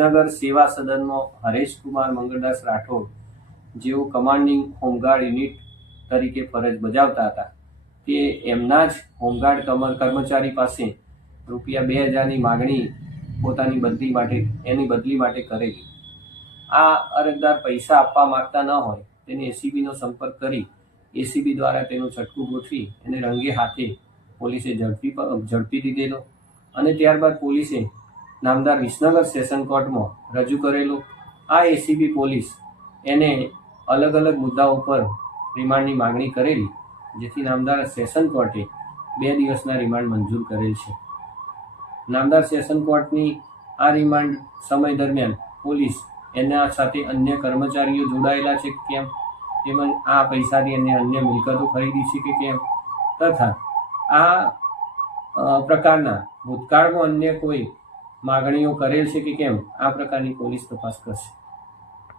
વિસનગર સેવા સદનમાં હરેશકુમાર મંગળદાસ રાઠોડ જેઓ commanding home guard unit તરીકે ફરજ બજાવતા હતા તે એમના જ હોમગાર્ડ કર્મચારી પાસે ₹2000ની માગણી પોતાની બદલી માટે કરેલી। આ અરજદાર પૈસા આપવા માંગતા ન હોય તેને એસીબીનો સંપર્ક કરી એસીબી દ્વારા તેનું છટકું ગોઠવી એને રંગે હાથે પોલીસે ઝડપી લીધેલો અને ત્યારબાદ પોલીસે નામદાર વિસનગર સેશન કોર્ટમાં રજૂ કરેલો। આ એસીબી પોલીસ એને અલગ અલગ મુદ્દાઓ પર રિમાન્ડની માગણી કરેલી, જેથી નામદાર સેશન કોર્ટે 2 દિવસના રિમાન્ડ મંજૂર કરેલ છે। નામદાર સેશન કોર્ટની આ રિમાન્ડ સમય દરમિયાન પોલીસ એના સાથે અન્ય કર્મચારીઓ જોડાયેલા છે કે કેમ, તેમજ આ પૈસાથી એને અન્ય મિલકતો ખરીદી છે કે કેમ, તથા આ પ્રકારના ભૂતકાળમાં અન્ય કોઈ માગણીઓ કરેલ છે કે કેમ, આ પ્રકારની પોલીસ તપાસ કરશે।